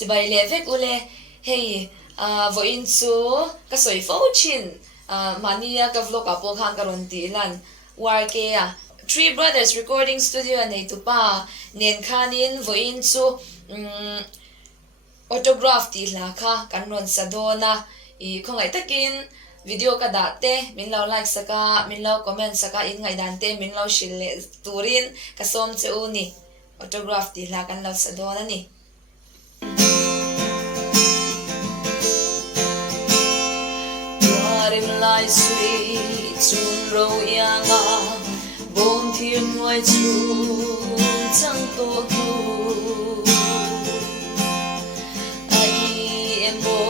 chỉ bài lệ vek ule hey vô in chu ka soi fo chin mania ka vlog apo khan karon ti lan war ke Three Brothers Recording Studio nei tu pa nen khanin vo in chu autograph ti la kha kanron sadona I khongai takin video ka da te min lo like saka min lo comment saka in ngai dan te min lo shil turin ka som che u ni autograph ti la kan lo sadona ni Rim lai sui chun ro yanga bom thiên ngoài chuông chẳng tô thu ai em bố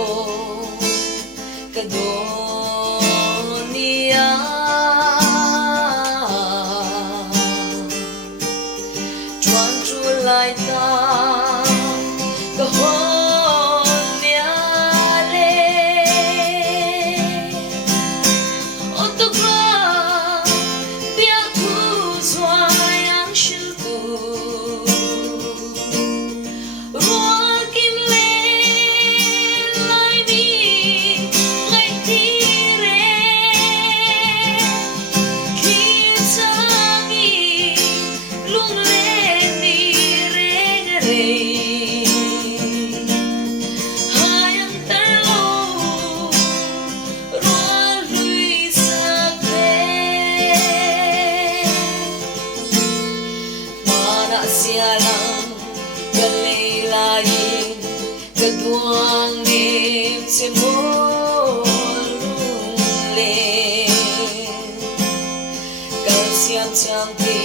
cả đô nia choan chua lại ta cả hôn nia lê autograph biết thu xoay ang siêu tu rùa kim lên lại đi lại đi re khi cha đi lung lên đi re re hai anh ta lâu rùa lùi sắc về mana sialang galay lain kaduang nim simulung le kalsiam champi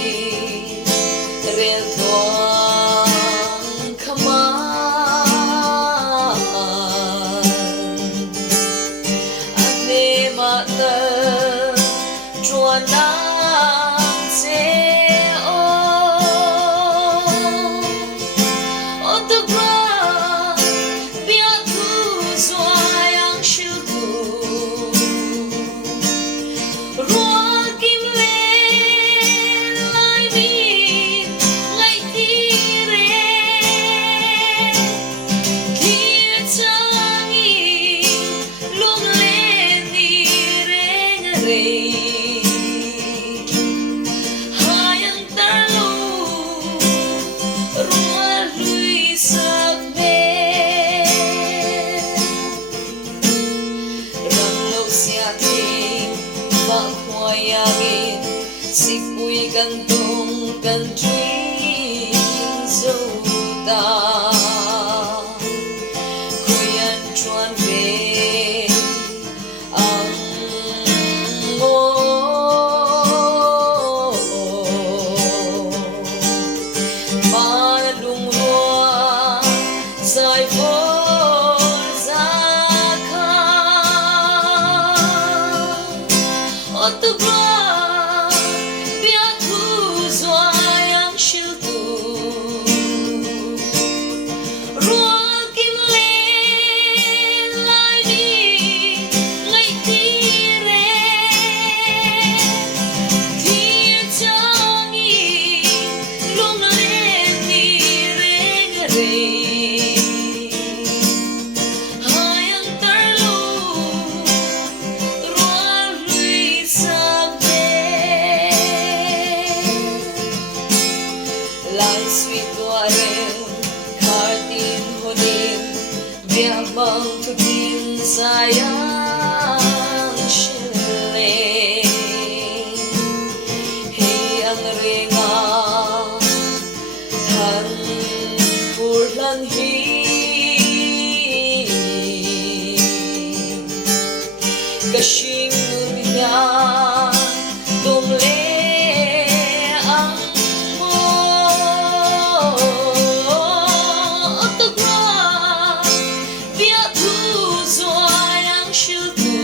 rel tuang kaman ane mata chuan nang se autograph biết thu xoay ang siêu tu rùa kim lên lại đi lại đi re kia chẳng ý lung lên đi re re hai anh ta lâu rùa lùi sắc về răng lâu xia thiên vang hoài angin xích bụi gần tung gần truy dâu ta khối ăn chuan về ang ngô mà đùng rùa dài phố ra khá autograph biết thu xoay ang siêu tu rùa kim lên lại đi lại đi re kia chẳng ý lung lên đi re re hai anh ta lâu rùa lùi sắc về lại suy tua em khar tin honin việc bằng thực tin dài ang chile hey ang renga than purlan hi kashing nunya tung le ang mo autograph biết thu xoay ang siêu tu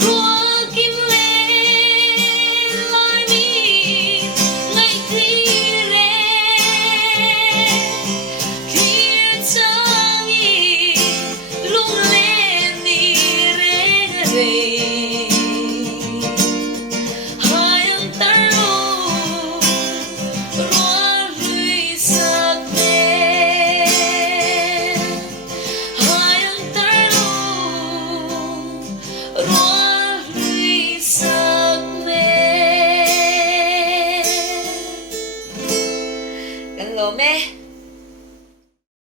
rùa kim lên lại đi lại đi re lo me